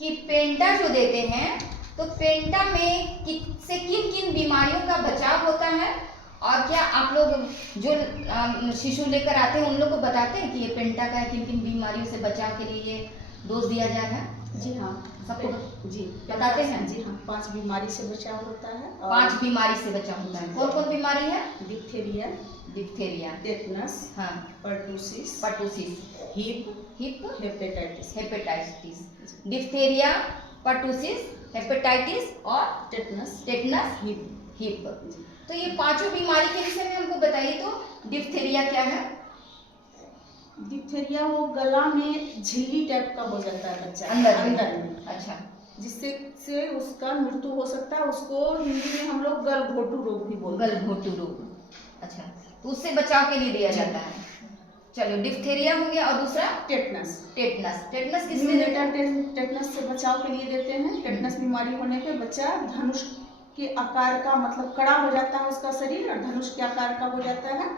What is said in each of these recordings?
कि पेंटा जो देते हैं तो पेंटा में से किन किन बीमारियों का बचाव होता है, और क्या आप लोग जो शिशु लेकर आते हैं उन लोग को बताते हैं कि ये पेंटा का किन किन बीमारियों से बचाव के लिए ये डोज दिया जा रहा है? जी हाँ, सबको जी बताते हैं। जी हाँ, 5 बीमारी से बचाव होता है। 5 बीमारी से बचाव होता है। कौन कौन बीमारी है? डिप्थीरिया, टेटनस, हाँ, pertussis, hip, hepatitis, diphtheria, pertussis, hepatitis और टेटनस, हिप। तो ये पांचों बीमारी के विषय में हमको बताइए। तो डिप्थीरिया क्या है? डिप्थीरिया वो गला में झिल्ली टाइप का हो जाता है बच्चा अंदर में। अच्छा, जिससे उसका मृत्यु हो सकता है। उसको हिंदी में हम लोग गलघोटू रोग भी बोलते हैं। गलघोटू रोग। अच्छा, तो उससे बचाव के लिए दिया जाता है। चलो, डिप्थीरिया हो गया, और दूसरा टेटनस किससे देते हैं? टेटनस से बचाव के लिए देते हैं। टेटनस बीमारी होने पे बच्चा धनुष के आकार का, मतलब कड़ा हो जाता है उसका शरीर, और धनुष के आकार का हो जाता है।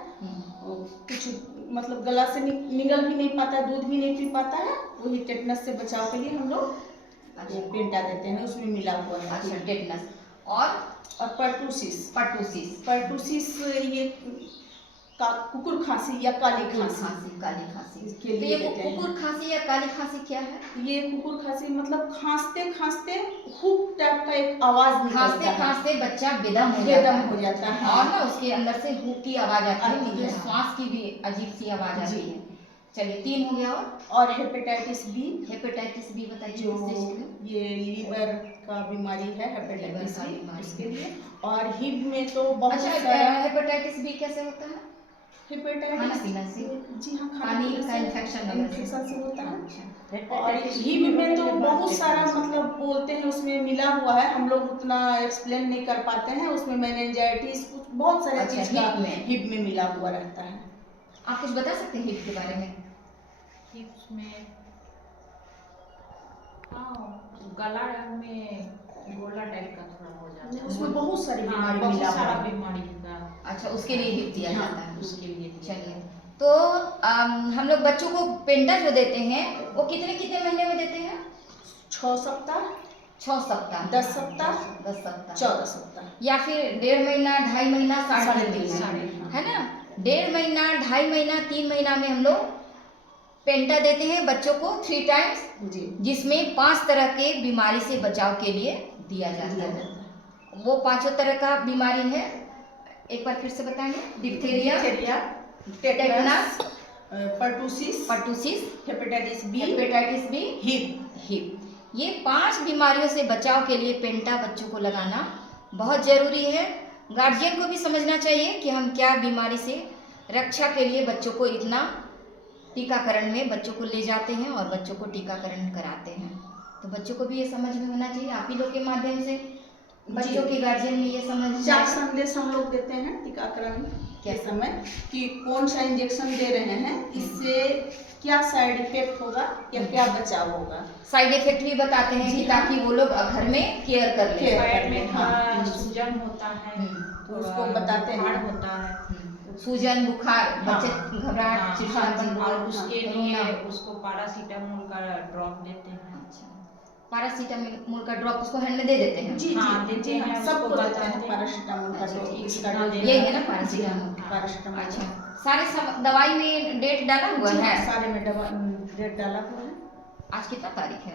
कुछ मतलब गला से निगल भी नहीं पाता, दूध भी नहीं पी पाता है। वही टेटनस से बचाव के लिए हम लोग पेंटा देते हैं, उसमें मिला हुआ है। अच्छा, टेटनस। और पर्टूसिस ये कुकुर खांसी या काली खांसी के लिए देते हैं। कुकुर खांसी या काली खांसी क्या है? ये कुकुर खांसी मतलब खांसते खांसते हुक टाइप का एक आवाज निकलता है। खांसते बच्चा बेदम हो जाता है, और ना उसके अंदर से हुक की आवाज आती है, मुझे श्वास की भी अजीब सी आवाज आती है। चलिए, 3 हो गया। और हेपेटाइटिस बी बताइए। जो ये लीवर का बीमारी है, हेपेटाइटिस बी, उसके लिए। और हिप में तो बहुत सारा। हेपेटाइटिस बी कैसे होता है? हेपेटाइटिस जी हाँ, पानी का इन्फेक्शन से होता है। और हिप में तो बहुत सारा मतलब बोलते हैं, उसमें मिला हुआ है, हम लोग उतना एक्सप्लेन नहीं कर पाते हैं। उसमें मेनिंजाइटिस, कुछ बहुत सारे चीज का हिप में मिला हुआ रहता है। आप कुछ बता सकते हैं हिप के बारे में? हिप्स में गला में गोला टाइप का थोड़ा हो जाता है, उसमें बहुत सारी बीमारी का। अच्छा, उसके लिए हिप दिया जाता है। उसके लिए। चलिए, तो हम लोग बच्चों को पेंटा जो देते हैं वो कितने महीने में देते हैं? 6 सप्ताह, 10 सप्ताह, 14 सप्ताह, या फिर 1.5 महीना, 2.5 महीना, 3.5 महीना, है ना? 1.5 महीना, 2.5 महीना, 3 महीना में हम लोग पेंटा देते हैं बच्चों को 3 टाइम्स, जिसमें 5 तरह के बीमारी से बचाव के लिए दिया जाता है। वो 5 तरह का बीमारी है, एक बार फिर से बताएंगे। Diphtheria, tetanus, pertussis, hepatitis B, Hib. ये 5 बीमारियों से बचाव के लिए पेंटा बच्चों को लगाना बहुत जरूरी है। गार्जियन को भी समझना चाहिए कि हम क्या बीमारी से रक्षा के लिए बच्चों को इतना टीकाकरण में बच्चों को ले जाते हैं और बच्चों को टीकाकरण कराते हैं। तो बच्चों को भी ये समझ में होना चाहिए। आप ही लोग के माध्यम से बच्चों के गार्जियन में ये समझ। 4 संदेश हम लोग देते हैं टीकाकरण के समय, कि कौन सा इंजेक्शन दे रहे हैं, इससे क्या साइड इफेक्ट होगा या क्या बचाव होगा। साइड इफेक्ट भी बताते हैं कि ताकि वो लोग घर में केयर कर ले। पैर में सूजन होता है तो उसको बताते हैं, होता है सूजन, बुखार, बच्चे घबराहट, चिड़चिड़ापन, और उसके लिए उसको पैरासीटामोल का ड्रॉप देते हैं। पैरासीटामोल का ड्रॉप उसको हैंड में दे देते हैं। देते हैं, सबको देते हैं पैरासीटामोल का ड्रॉप। यही है ना पैरासीटामोल? अच्छा, सारे सब दवाई में डेट डाला हुआ है? सारे में डेट डाला हुआ है। आज कितना तारीख है?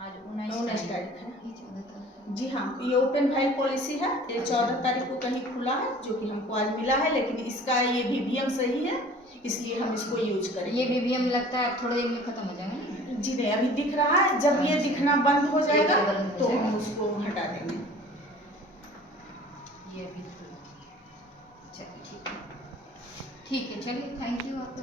आज 19 तारीख है। जी हाँ, ये ओपन फाइल पॉलिसी है। ये 14 तारीख को कहीं खुला है, जो कि हमको आज मिला है, लेकिन इसका ये VVM सही है, इसलिए हम इसको यूज करेंगे। ये VVM लगता है थोड़े दिन में खत्म हो जाएगा ना? जी नहीं, अभी दिख रहा है। जब ये दिखना बंद हो जाएगा तो हम उसको हटा देंगे। ये भी ठीक है। चलिए, थैंक यू आपका।